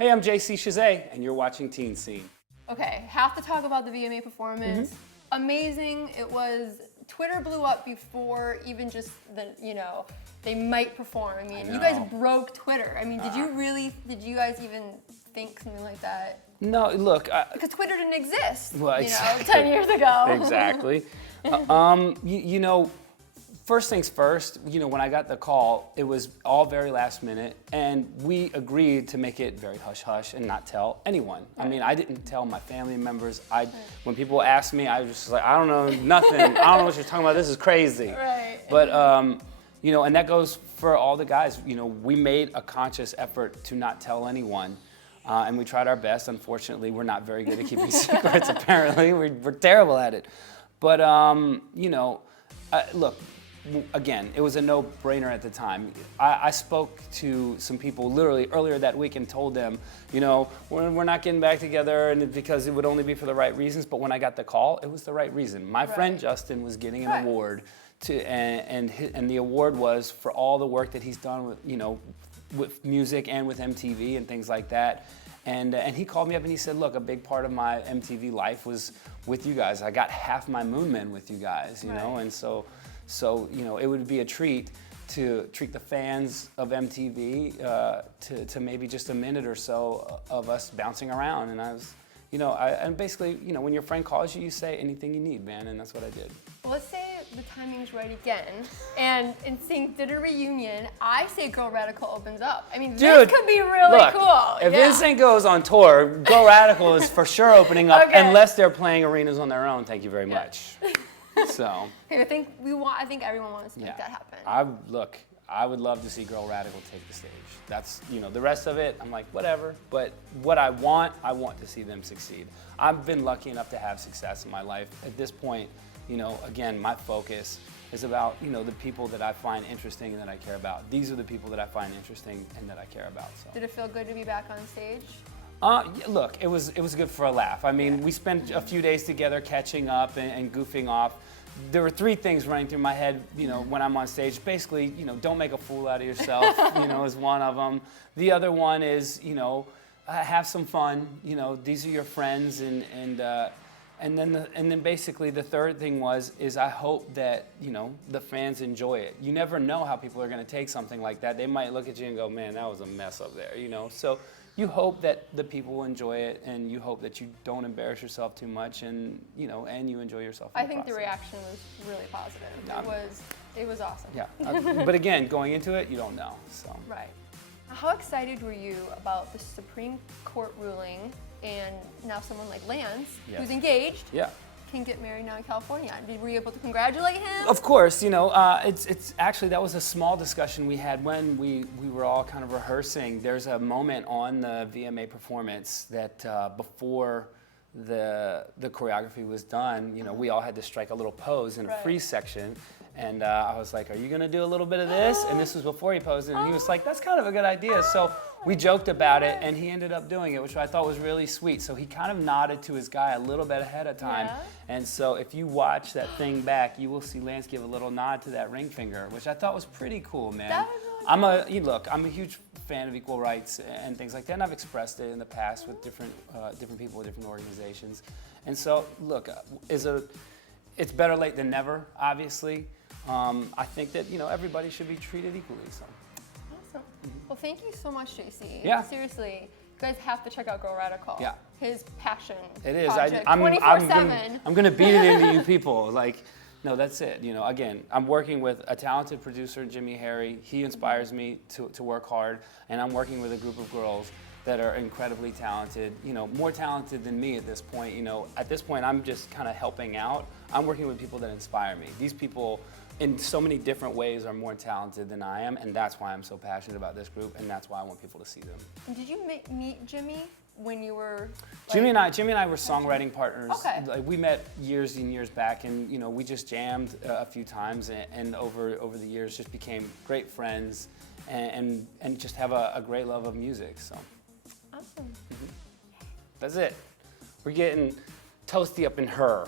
Hey, I'm JC Chasez, and you're watching Teen Scene. Okay, have to talk about the VMA performance. Amazing. It was, Twitter blew up before even just the, they might perform. I mean, you guys broke Twitter. I mean, did you guys even think something like that? No, look. Because Twitter didn't exist, well, 10 years ago. Exactly. First things first, when I got the call, it was all very last minute, and we agreed to make it very hush-hush and not tell anyone. Right. I mean, I didn't tell my family members. When people asked me, I was just like, I don't know nothing. I don't know what you're talking about. This is crazy. Right. But, and that goes for all the guys. We made a conscious effort to not tell anyone. And we tried our best. Unfortunately, we're not very good at keeping secrets, apparently. We're terrible at it. But, look, again, it was a no-brainer at the time. I spoke to some people literally earlier that week and told them, we're not getting back together and because it would only be for the right reasons. But when I got the call, it was the right reason. My friend Justin was getting an award, and the award was for all the work that he's done with, with music and with MTV and things like that. And he called me up and he said, look, a big part of my MTV life was with you guys. I got half my Moon Men with you guys, know, and so it would be a treat to treat the fans of MTV to maybe just a minute or so of us bouncing around. And I was, and basically, when your friend calls you, you say anything you need, man, and that's what I did. Well, let's say the timing's right again, and NSYNC did a reunion. I say Girl Radical opens up. I mean, dude, this could be really cool. If NSYNC goes on tour, Girl Radical is for sure opening up, unless they're playing arenas on their own. Thank you very much. So. Okay, I think everyone wants to make that happen. I would love to see Girl Radical take the stage. That's, the rest of it, I'm like, whatever. But what I want to see them succeed. I've been lucky enough to have success in my life. At this point, again, my focus is about, the people that I find interesting and that I care about. These are the people that I find interesting and that I care about. So. Did it feel good to be back on stage? Look, it was good for a laugh. I mean, we spent a few days together catching up and goofing off. There were three things running through my head, when I'm on stage. Basically, don't make a fool out of yourself, is one of them. The other one is, have some fun. These are your friends, and then basically the third thing is I hope that the fans enjoy it. You never know how people are going to take something like that. They might look at you and go, man, that was a mess up there, So you hope that the people will enjoy it, and you hope that you don't embarrass yourself too much, and and you enjoy yourself. I think the reaction was really positive. It was awesome. Yeah, but again, going into it, you don't know. So. Right. How excited were you about the Supreme Court ruling, and now someone like Lance, who's engaged, can get married now in California? Were you able to congratulate him? Of course, it's actually, that was a small discussion we had when we were all kind of rehearsing. There's a moment on the VMA performance that before the choreography was done, we all had to strike a little pose in a freeze section. And I was like, are you going to do a little bit of this? And this was before he posed, and he was like, that's kind of a good idea. So we joked about it, and he ended up doing it, which I thought was really sweet. So he kind of nodded to his guy a little bit ahead of time. Yeah. And so if you watch that thing back, you will see Lance give a little nod to that ring finger, which I thought was pretty cool, man. That was really I'm a huge fan of equal rights and things like that, and I've expressed it in the past with different people with different organizations. And so, look, it's better late than never, obviously. I think that everybody should be treated equally. So. Awesome. Well, thank you so much, JC. Yeah. Seriously, you guys have to check out Girl Radical. Yeah. His passion. It is. 24/7. I'm gonna beat it into you people. No, that's it. Again, I'm working with a talented producer, Jimmy Harry. He inspires me to work hard, and I'm working with a group of girls that are incredibly talented, more talented than me at this point. At this point, I'm just kind of helping out. I'm working with people that inspire me. These people, in so many different ways, are more talented than I am, and that's why I'm so passionate about this group, and that's why I want people to see them. And did you meet Jimmy when you were? Jimmy and I were songwriting partners. Okay. We met years and years back, and we just jammed a few times, and over the years just became great friends, and just have a great love of music. So. Awesome. That's it. We're getting toasty up in her.